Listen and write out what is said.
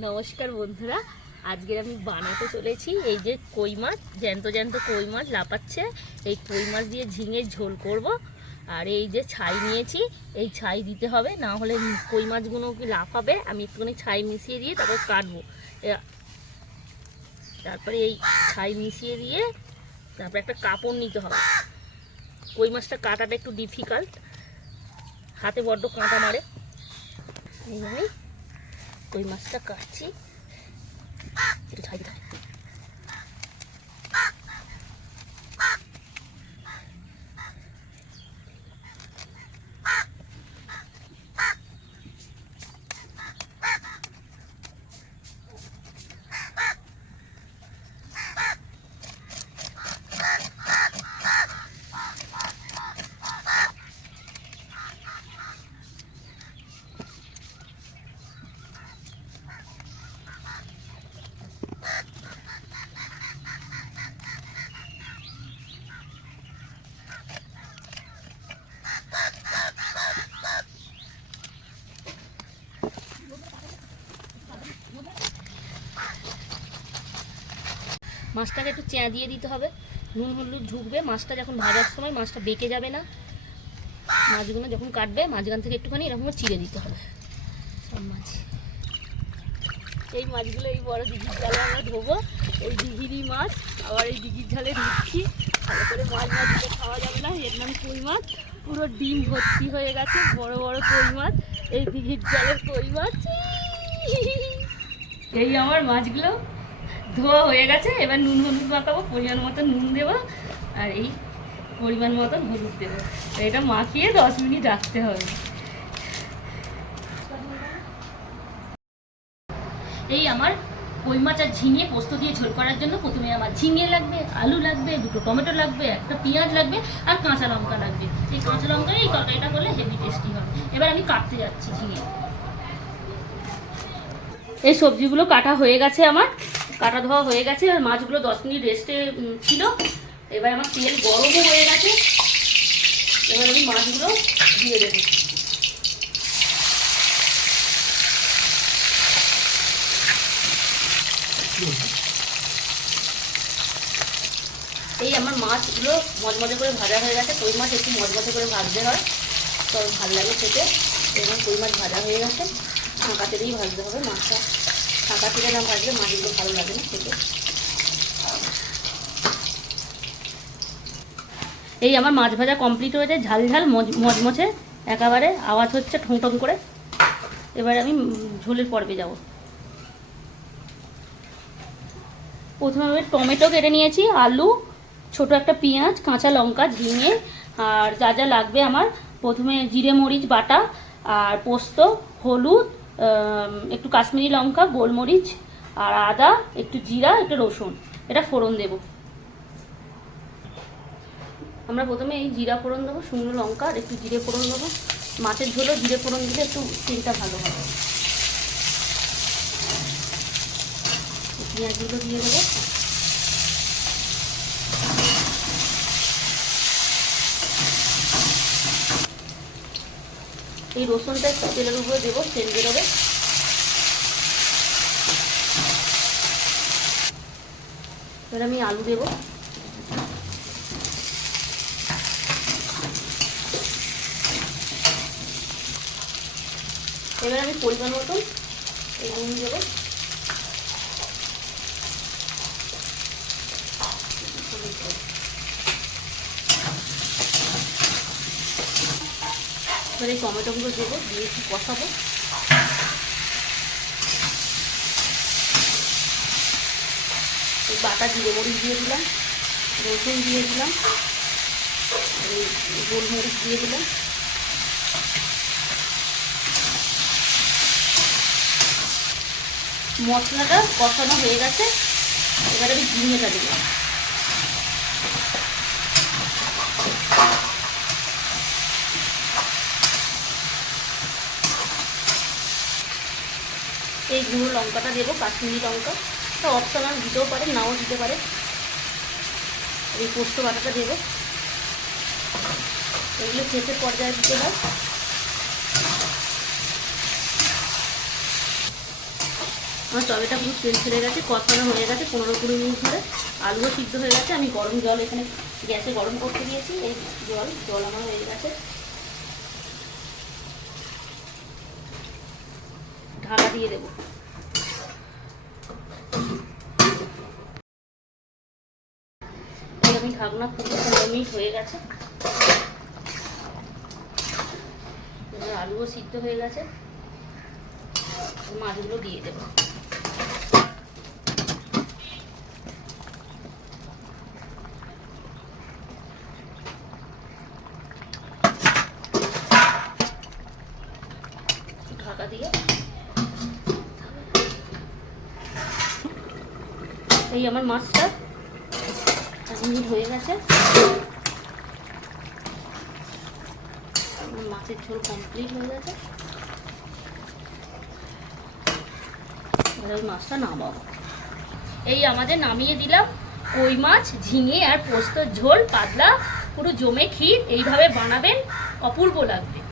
নমস্কার বন্ধুরা, আজকের আমি বানাতে চলেছি এই যে কই মাছ, জ্যান্ত জ্যান্ত কই মাছ লাপাচ্ছে এই কই মাছ দিয়ে ঝিঙে ঝোল করব। আর এই যে ছাই নিয়েছি, এই ছাই দিতে হবে, না হলে কই মাছগুলো কি লাফাবে, আমি একটুখানি ছাই মিশিয়ে দিয়ে তারপর কাটবো। তারপরে এই ছাই মিশিয়ে দিয়ে তারপরে একটা কাপড় নিতে হবে। কই মাছটা কাটাটা একটু ডিফিকাল্ট হাতে বড্ড কাঁটা মারে। আমি কই মাছটা কাটছি একটু ছাই দিতে হবে। মাছটাকে একটু দিয়ে দিতে হবে। নুন, হলুদ ঢুকবে, মাছটা যখন ভাজার সময় মাছটা বেঁকে যাবে না, মাছগুলো যখন কাটবে মাঝখান থেকে একটুখানি এরকম চিড়ে দিতে হবে। সব মাছ। এই মাছগুলো এই বড় দিঘির জালে আমরা ধোবো। এই দিঘিরই মাছ, আবার এই দিঘির ঝালে দিচ্ছি ভালো করে মাছ মাছ খাওয়া যাবে না। এর নাম কই মাছ? পুরো ডিম ভর্তি হয়ে গেছে, বড় বড় কই মাছ। এই দিঘির জালের কই মাছ? এই আমার মাছগুলো ধোয়া হয়ে গেছে, এবার নুন হলুদ মাখাবো, পরিমাণ মতন নুন দেবো, আর এই পরিমাণ মতন হলুদ দেবো। এটা মাখিয়ে দশ মিনিট রাখতে হবে। এই আমার কই মাছ আর ঝিঙে পোস্ত দিয়ে ঝোল করার জন্য প্রথমে আমার ঝিঙে লাগবে, আলু লাগবে, দুটো টমেটো লাগবে, একটা পেঁয়াজ লাগবে, আর কাঁচা লঙ্কা লাগবে। এই কাঁচা লঙ্কা এই তরকারিটা করলে হেভি টেস্টি হবে এবার আমি কাটতে যাচ্ছি ঝিঙে। এই সবজিগুলো কাটা হয়ে গেছে আমার। কাটা ধোয়া হয়ে গেছে, আর মাছগুলো দশ মিনিট রেস্টে ছিল। এবার আমার তেল গরমও হয়ে গেছে। এবার আমি মাছগুলো দিয়ে দেবো। এই আমার মাছগুলো মজমজে করে ভাজা হয়ে গেছে। কই মাছ একটু মজমজে করে ভাজতে হয়। তো ভালো লাগে খেতে। এবং কই মাছ ভাজা হয়ে গেছে। ফাঁকা দিয়েই ভাজতে হবে মাছটা। ভাজলে মাছগুলো ভালো লাগে না খেতে। এই আমার মাছ ভাজা কমপ্লিট হয়েছে, ঝাল ঝাল মচমচে একেবারে আওয়াজ হচ্ছে ঠং ঠং করে। এবার আমি ঝোলের পর্বে যাব। প্রথমে আমি টমেটো কেটে নিয়েছি, আলু, ছোট একটা পেঁয়াজ, কাঁচা লঙ্কা, ঝিঙে, আর যা যা লাগবে আমার। প্রথমে জিরে মরিচ বাটা, আর পোস্ত, হলুদ একটু কাশ্মীরি লঙ্কা, গোলমরিচ আর আদা, একটু জিরা, একটু রসুন। এটা ফোড়ন দেব। আমরা প্রথমে এই জিরা ফোড়ন দেবো, শুকনো লঙ্কা আর একটু জিরে ফোড়ন দেবো। মাছের ঝোলও জিরে ফোড়ন দিলে একটু তেলটা ভালো হবে পেঁয়াজগুলো দিয়ে দেবো। এই রসুনটা একটু তেলের উপরে দেবো, তেল বেরোবে। এবার আমি আলু দেবো। এবার আমি পরিমাণ মতন এই নুন দেবো। এই টমেটোগুলো দেবো, দিয়ে একটু কষাবো। বাটা জিরে মরিচ দিয়ে দিলাম, রসুন দিয়ে দিলাম গোলমরিচ দিয়ে দিলাম। মশলাটা কষানো হয়ে গেছে, এবার আমি ঝিঙেটা দিলাম গুঁড়ো লঙ্কাটা দেবো, কাশ্মীরি লঙ্কা। তো অপশনাল দিতেও পারে, নাও দিতে পারে। এই পোস্ত বাটাটা দেবো। এগুলো শেষের পর্যায়ে দিতে হয় আমার তবেটা পুরো তেল ছেড়ে গেছে, কষানো হয়ে গেছে, পনেরো কুড়ি মিনিট ধরে। আলুও সিদ্ধ হয়ে গেছে, আমি গরম জল এখানে গ্যাসে গরম করতে দিয়েছি, এই জল জল আমার হয়ে গেছে। ঢাকা দিয়ে দেবো। আমি ঢাকনা খুলে পনেরো মিনিট হয়ে গেছে। আলুও সিদ্ধ হয়ে গেছে। মাছগুলো দিয়ে দেবো ঢাকা দিয়ে এই আমার মাছটা মিনিট হয়ে গেছে। মাছের ঝোল কমপ্লিট হয়ে গেছে। ওই মাছটা নামাবো। এই আমাদের নামিয়ে দিলাম কই মাছ, ঝিঙে আর পোস্তর ঝোল, পাতলা, পুরো জমে ক্ষীর, এইভাবে বানাবেন, অপূর্ব লাগবে।